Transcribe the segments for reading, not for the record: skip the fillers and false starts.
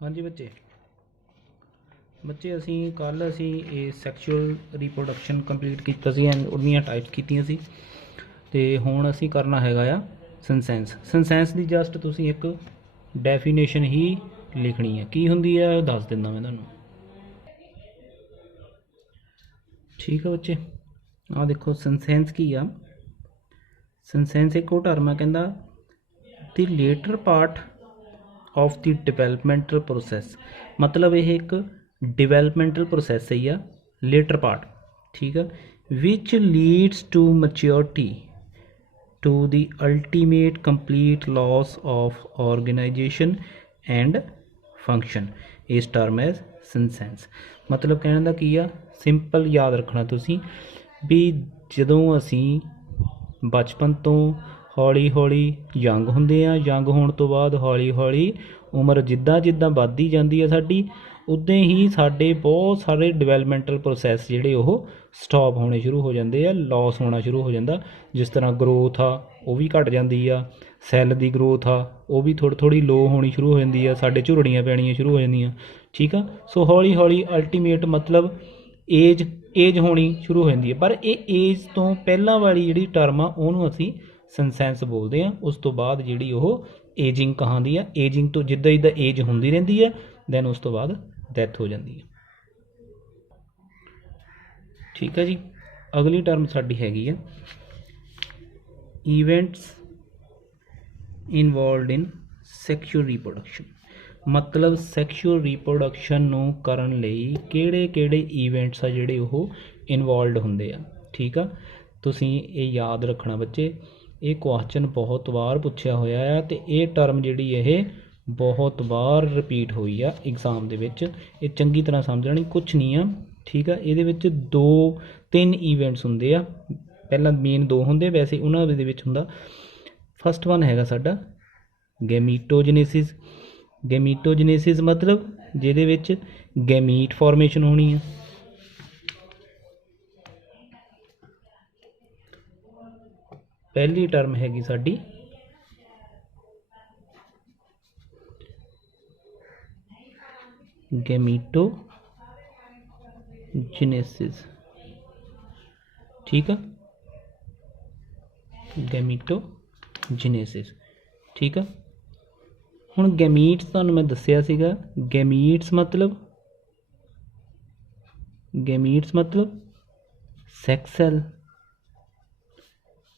हाँ जी बच्चे ਅਸੀਂ ਕੱਲ੍ਹ ਅਸੀਂ ਇਹ ਸੈਕਸ਼ੂਅਲ ਰੀਪਰੋਡਕਸ਼ਨ ਕੰਪਲੀਟ ਕੀਤਾ ਸੀ ਐਂਡ ਉਹਦੀਆਂ ਟਾਈਪਸ ਕੀਤੀਆਂ ਸੀ ਅਤੇ ਹੁਣ ਅਸੀਂ ਕਰਨਾ ਹੈਗਾ ਆ ਸੈਂਸੈਂਸ ਦੀ ਜਸਟ ਤੁਸੀਂ ਇੱਕ ਡੈਫੀਨੇਸ਼ਨ ਹੀ ਲਿਖਣੀ ਹੈ। ਕੀ ਹੁੰਦੀ ਹੈ ਦੱਸ ਦਿੰਦਾ ਮੈਂ ਤੁਹਾਨੂੰ। ਠੀਕ ਹੈ ਬੱਚੇ, ਆਹ ਦੇਖੋ ਸੈਂਸੈਂਸ ਕੀ ਆ। ਸੈਂਸੈਂਸ ਇੱਕ ਉਹ ਟਰਮ ਹੈ, ਕਹਿੰਦਾ the latter part of the developmental process, मतलब यह एक डिवेलपमेंटल प्रोसैस ही आ लेटर पार्ट। ठीक है, which leads to maturity to the ultimate complete loss of organisation and function is term as senescence. मतलब कहने का की आ, सिंपल याद रखना तुसी भी जदों असी बचपन तो हौली हौली यंग होंदे आ, यंग होने तो बाद हौली हौली उम्र जिद्दां जिद्दां वधदी जांदी है साडी, उद्दां ही साडे बहुत सारे डिवेलपमेंटल प्रोसैस जिहड़े ओह स्टॉप होने शुरू हो जाते हैं, लॉस होना शुरू हो जाता। जिस तरह ग्रोथ आ वो भी घट जाती आ, सैल की ग्रोथ आ वो भी थोड़ी थोड़ी लो होनी शुरू हो जाती है, साडे झुरड़ियाँ पैणियां शुरू हो जांदियां। ठीक आ, सो हौली हौली अल्टीमेट मतलब एज होनी शुरू हो जाती है। पर ये एज तो पहला वाली जिहड़ी टर्म आ उहनूं असीं सेंसेंस बोलते हैं। उस तो बाद जिहड़ी ओह एजिंग कहांदी है, एजिंग तो जिद्दां जिद्दां एज होंदी रहिंदी है दैन उस तो बाद डैथ हो जाती है। ठीक है जी, अगली टर्म साडी हैगी है ईवेंट्स इनवॉल्वड इन सैक्शुअल रीप्रोडक्शन। मतलब सैक्शुअल रीप्रोडक्शन नूं करन लई किहड़े किहड़े ईवेंट्स आ जिहड़े ओह इनवॉल्वड हुंदे आ। ठीक आ, तुसीं ये याद रखना बच्चे, ये क्वेश्चन बहुत बार पूछा होया है तो ये टर्म जिहड़ी ये बहुत बार रिपीट हुई आ एग्जाम दे विच। ये चंगी तरह समझनी कुछ नहीं आ। ठीक है, ये विच 2-3 ईवेंट्स हुंदे आ, पहला मेन 2 हुंदे, वैसे उन्हां दे विच हुंदा फस्ट वन हैगा साडा गैमीटोजनेसिस। गैमीटोजनेसिस मतलब जिहदे विच गैमीट फॉर्मेशन होनी है। पहली टर्म हैगी साडी गैमीटोजेनेसिस। ठीक है, गैमीटोजेनेसिस। ठीक है, हुण गैमीट्स तुहानूं मैं दस्सिया सीगा, गैमीट्स मतलब सैक्स सैल।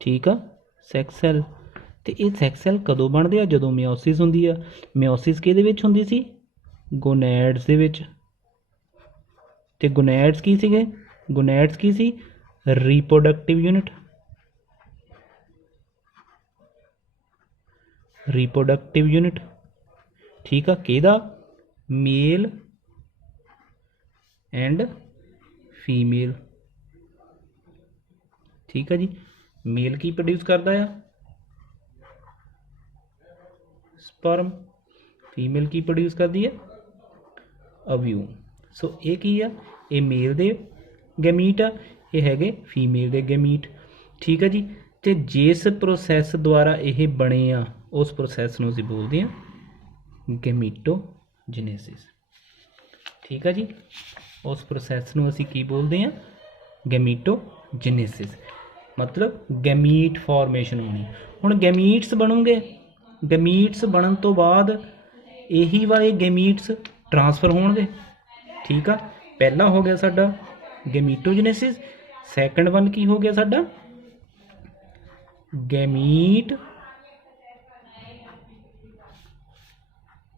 ठीक है, सैक्स सैल तो ये सैक्स सैल कदों बनते हैं, जदों मिओसिस हुंदी आ। मिओसिस किहदे विच हुंदी सी? गोनैड्स दे विच। ते गोनैड्स की सीगे? गोनैड्स की सी? Reproductive unit. Reproductive unit. ठीक है, किहदा? Male and female. ठीक है जी, मेल की प्रोड्यूस करता है? स्पर्म। फीमेल की प्रोड्यूस करती है? अव्यूम। सो ये की आ, ये मेल दे गैमीट आ, ये हैगे फीमेल दे गैमीट। ठीक है जी, तो जिस प्रोसैस द्वारा ये बने आ उस प्रोसैस नूं असीं बोलदे आ गैमीटोजेनेसिस। ठीक है जी, उस प्रोसैस नूं असीं की बोलदे आ? गैमीटोजेनेसिस। मतलब गैमीट फॉर्मेशन होनी। हुण गैमीट्स बनूंगे, गैमीट्स बनन तो बाद यही वाले गैमीट्स ट्रांसफर होणगे। ठीक है, पहला हो गया साडा गैमीटोजेनेसिस, सैकेंड वन की हो गया साडा गैमीट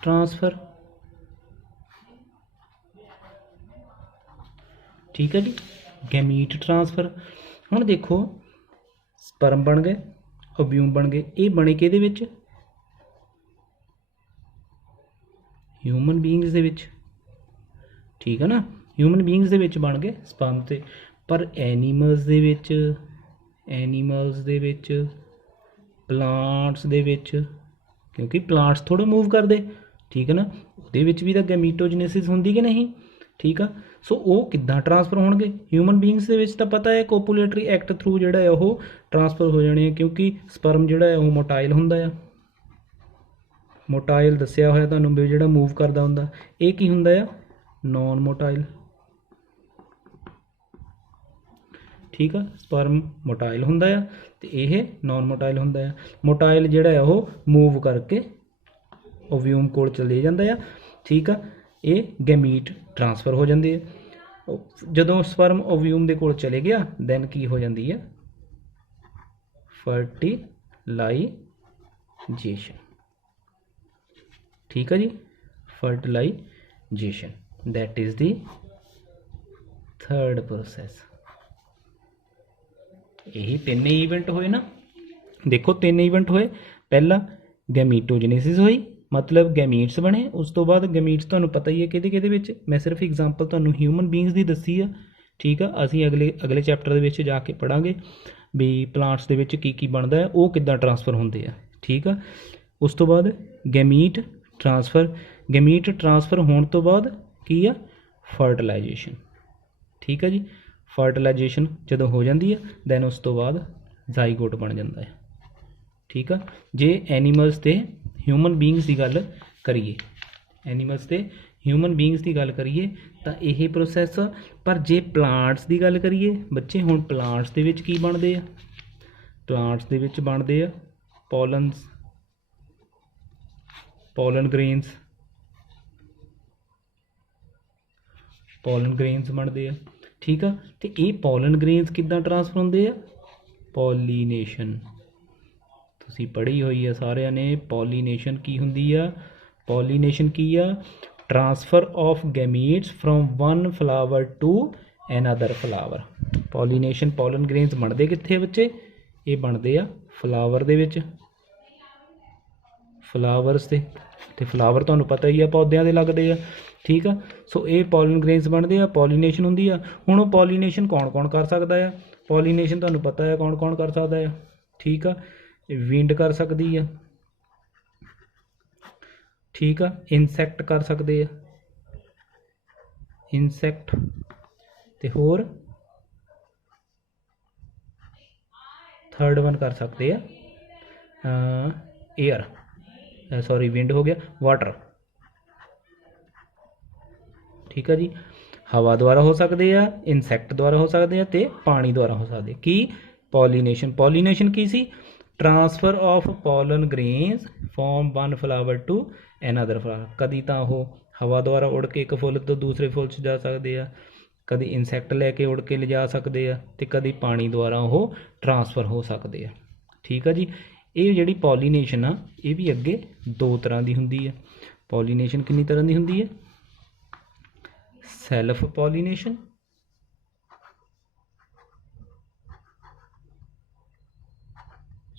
ट्रांसफर। ठीक है जी, गैमीट ट्रांसफर। हुण देखो स्पर्म बन गए, ओव्यूम बन गए, ये बने किहदे विच? ह्यूमन बीइंग्स दे विच। ठीक है ना, ह्यूमन बीइंग्स दे विच बन गए स्पर्म ते। पर animals they which, plants they विच, क्योंकि प्लांट्स थोड़े मूव करते। ठीक है ना, उहदे विच भी तो गैमीटोजेनेसिस हुंदी कि नहीं? ठीक है, सो वो किद्दां ट्रांसफर होणगे? ह्यूमन बीइंग्स दे विच तां पता है कोपुलेटरी एक्ट थ्रू जिहड़ा है वो ट्रांसफर हो जाने, क्योंकि स्पर्म जिहड़ा है वो मोटाइल हुंदा है। मोटाइल दस्सिया होया तुहानूं भी जिहड़ा मूव करदा हुंदा, ये की हुंदा आ नॉन मोटाइल। ठीक है, स्पर्म मोटाइल हुंदा आ ते यह नॉन मोटाइल हुंदा आ। मोटाइल जिहड़ा है वो मूव करके ओव्यूम कोल चले जांदा आ। ठीक है, ये गैमीट ट्रांसफर हो जाते हैं। जदों स्पर्म ओव्यूम दे कोल चले गया दैन की हो जाती है फर्टिलाइजेशन। ठीक है जी, fertilisation that is the third process. यही तीन ईवेंट होए ना, देखो तीन ईवेंट होए। पहला गैमीटोजनेसिस हुई, मतलब गैमीट्स बने। उस तो बाद गैमीट्स तुहानूं पता ही है किहदे विच, मैं सिर्फ एग्जाम्पल तुहानूं ह्यूमन बीइंग्स की दसी है। ठीक है, असीं अगले चैप्टर दे विच जाके पढ़ांगे भी प्लांट्स दे विच की बनदा है, वो किद्दां ट्रांसफर होंदे आ। ठीक है, उस तो बाद गैमीट ट्रांसफर, गैमीट ट्रांसफर होने तो बाद की आ फर्टिलाइजेशन। ठीक है जी, फर्टिलाइजेशन जदों हो जाती है दैन उस तो बाद जाइगोट बन जाता है। ठीक है, जे एनीमल्स ते ह्यूमन बीइंग्स की गल करिए, एनीमल्स ते ह्यूमन बीइंग्स की गल करिए तो यह प्रोसैस। पर जे प्लांट्स की गल करिए बच्चे, हुण प्लांट्स दे विच की बनदे आ, प्लांट्स दे विच बनदे आ पॉलनस, पॉलन ग्रेन्स, पॉलन ग्रेन्स बनते हैं। ठीक है, तो ये पॉलन ग्रेन्स किद्दां ट्रांसफर होंदे आ, पॉलीनेशन। तुसीं पढ़ी हुई है सारिਆਂ ने, पॉलीनेशन की हुंदी आ, पॉलीनेशन की आ transfer of gametes from one flower to another flower. Pollination pollen grains बनते कित्थे बच्चे, ये बनते आ फ्लावर दे विच, फ्लावर्स ते फ्लावर तुहानूं पता ही है पौदिਆਂ ਦੇ लगदे आ। ठीक है, सो ये पॉलन ग्रेन्स बनते हैं, पॉलीनेशन होंदी आ। हुण वो पॉलीनेशन कौन कौन कर सकता है, पॉलीनेशन तुहानूं पता है कौन कौन कर सकता है। ठीक है, विंड कर सकती है। ठीक है, इंसैक्ट कर सकते हैं, इंसैक्ट ते होर थर्ड वन कर सकते हैं एयर, सॉरी विंड हो गया, वाटर। ठीक है जी, हवा द्वारा हो सकते हैं, इंसैक्ट द्वारा हो सकते हैं, तो पानी द्वारा हो सकते कि पॉलीनेशन। पॉलीनेशन की सी transfer of pollen grains from one flower to another flower. कदी तो वो हवा द्वारा उड़ के एक फुल तो दूसरे फुल च जा सकते हैं, कदी इंसैक्ट लैके उड़ के ले जा सकते हैं, तो कदी पानी द्वारा वो ट्रांसफर हो सकते हैं। ठीक है जी, ये जिहड़ी पॉलीनेशन आ ये भी अगे दो तरह की हुंदी है। पॉलीनेशन कितनी तरह की हुंदी है, self pollination,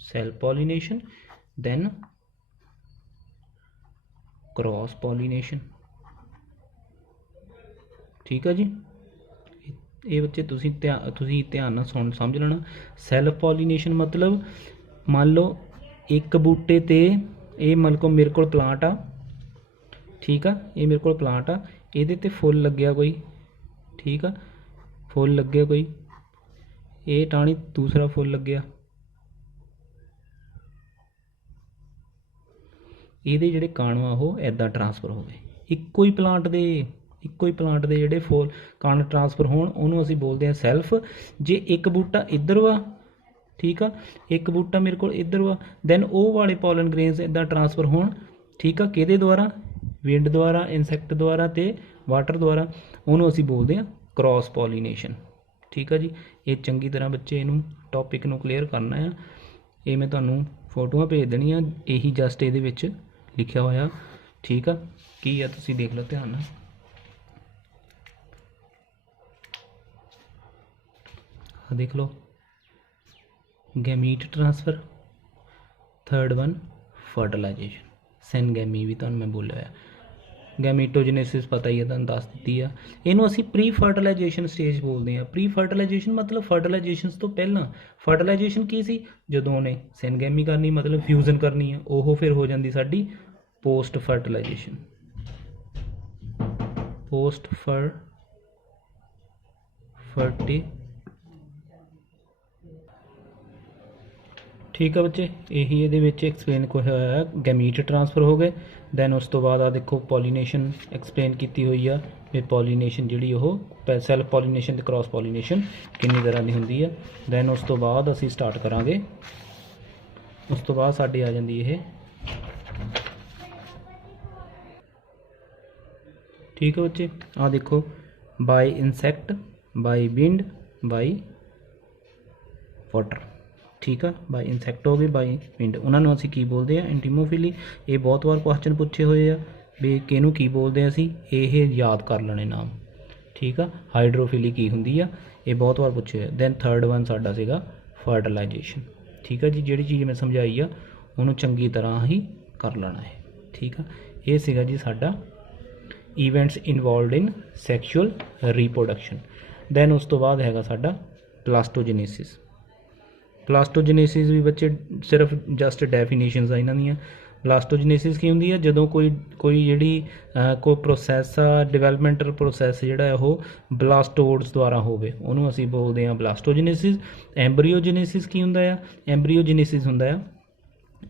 self pollination, then cross pollination. ठीक है जी, ये बच्चे तुसी ध्यान नाल सुन समझ लेना। सैल्फ पॉलीनेशन मतलब मान लो एक बूटे ते ये मतलब को मेरे को प्लांट आ। ठीक है, ये मेरे को प्लांट आ, ये ते फुल लग्या कोई। ठीक है, फुल लगे कोई, ये टाणी दूसरा फुल लग्या, ये जिहड़े काणू आ वो इदां ट्रांसफर हो गए। इक्को ही प्लांट दे जिहड़े फुल काण ट्रांसफर होण उहनूं असीं बोलते हैं सैल्फ। जे एक बूटा इधर वा, ठीक आ, एक बूटा मेरे को इधर वा, दैन वो वाले पॉलन ग्रेन्स इदां ट्रांसफर होण। ठीक आ, किहदे द्वारा, विंड द्वारा, इंसैक्ट द्वारा ते वाटर द्वारा, उहनूं असीं बोलते हैं क्रॉस पॉलीनेशन। ठीक है जी, ये चंगी तरह बच्चे इनू टॉपिक नू क्लीयर करना है। ये मैं तुहानूं फोटोआं भेज देनियां, यही जस्ट ये विच लिखिया होया। ठीक है, की है तुसीं देख लो ध्यान नाल। देख लो, gamete transfer, third one fertilisation, syngamy भी तुहानूं मैं बोलिया है। गैमीटोजनेसिस पता ही है, तुहानूं दस दित्ती है। इनू असीं प्री फर्टिलाइजेशन स्टेज बोलते हैं। प्री फर्टिलाइजेशन मतलब फर्टिलाइजेशन तो पहला। फर्टिलाइजेशन की सी, जदों उन्हें सेनगैमी करनी मतलब फ्यूजन करनी है, वो फिर हो जाती साडी पोस्ट फर्टिलाइजेशन। पोस्ट फर्टी, ठीक है बच्चे, यही ये एक्सप्लेन होया गैमीट ट्रांसफर हो गए। दैन उस तो बाद आ देखो पॉलीनेशन एक्सप्लेन की हुई है भी पॉलीनेशन जी सैल्फ पॉलीनेशन ते क्रॉस पॉलीनेशन किन्नी तरह की होंगी है। दैन उस तो बाद असी स्टार्ट करांगे, उस तो बाद साडी आ जाती है। ठीक है बच्चे, आ देखो by insect, by wind, by water. ठीक है, बाय इंसैक्ट हो गए, बाय विंड, उन्होंने असी की बोलते हैं एंटीमोफिली। ये बहुत बार क्वेश्चन पूछे हुए आ भी किनू की बोलते हैं असी, ये याद कर लेने नाम। ठीक है, हाइड्रोफिली की होंगी आ, ये बहुत बार पूछे हुए। दैन थर्ड वन साडा सीगा फर्टिलाइजेशन। ठीक है जी, जी चीज़ मैं समझाई आ उन्होंने चंगी तरह ही कर लेना है। ठीक है, ये सीगा जी साडा ईवेंट्स इनवॉल्वड इन सैक्शुअल रीप्रोडक्शन। दैन उस तो बाद हैगा साडा प्लास्टोजेनेसिस। प्लास्टोजेनेसिस भी बच्चे सिर्फ जस्ट डेफिनेशनस आ इन्हां दियां। प्लास्टोजेनेसिस की होंदी है जदों कोई जिहड़ी कोई प्रोसैस आ डिवेलपमेंटल प्रोसैस जिहड़ा वो ब्लास्टोड्स द्वारा होवे उहनूं असीं बोलदे हां ब्लास्टोजेनेसिस। एंब्रीओजेनेसिस की हुंदा आ, एंब्रीओजेनेसिस हुंदा आ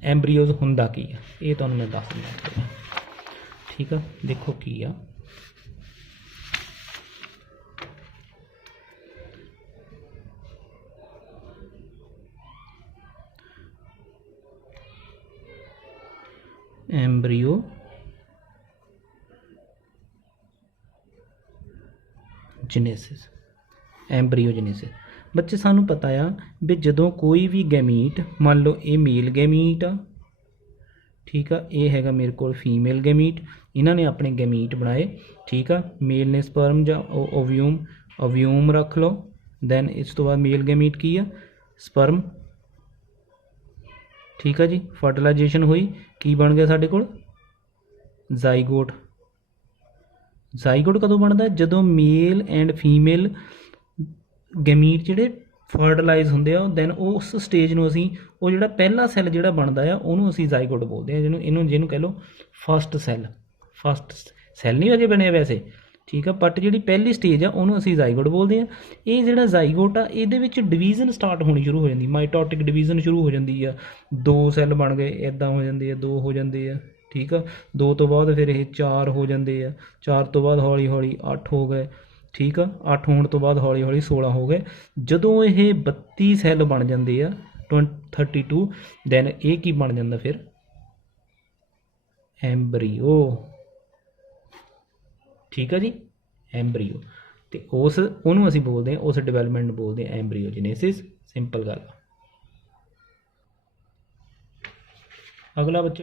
एंब्रीओज हुंदा की है ये तुहानूं मैं दस दिंदा। ठीक है, देखो की आ एंब्रीओ जेनेसिस। एंब्रीओजेनेसिस बच्चे सानू पता आ भी जदों कोई भी गैमीट, मान लो ये मेल गैमीट आ, ठीक है, ये हैगा मेरे को फीमेल गैमीट, इन्होंने अपने गैमीट बनाए। ठीक है, मेल ने स्पर्म या ओव्यूम, ओव्यूम रख लो। दैन इस तो बाद मेल गैमीट की है स्पर्म। ठीक है जी, फर्टिलाइजेशन हुई, की बन गया साढ़े कोल जाइगोट। जाइगोट कदों बनता है जदों मेल एंड फीमेल गैमीट जिहड़े फर्टिलाइज होंगे आ, दैन उस स्टेज में असी वो जो पहला सैल जो बनता है उन्होंने असी जाइगोट बोलते हैं, जिन्होंने कह लो फस्ट सैल। फस्ट सैल नहीं अजे बने वैसे। ठीक है, बट जी पहली स्टेज आ उन्होंने असी जाइगोट बोलते हैं। ये जो जाइगोट आ ये डिवीजन स्टार्ट होनी शुरू हो जाती, माइटोटिक डिवीजन शुरू हो जाती है। दो सैल बन गए इदा हो जाते हैं, दो हो जाते हैं। ठीक है, दो तो बाद फिर ये चार हो जाते हैं, चार तो बाद हौली हौली 8 हो गए। ठीक है, 8 होने तो बाद हौली हौली 16 हो गए। जदों ये 32 सैल बन जाते हैं 32, दैन ये की बन जाता फिर एंब्रीओ। ठीक है जी, एंब्रीओ, तो उस असी बोलते हैं उस डिवेलपमेंट बोलते हैं एंब्रीओजेनेसिस। सिंपल गल। अगला बच्चे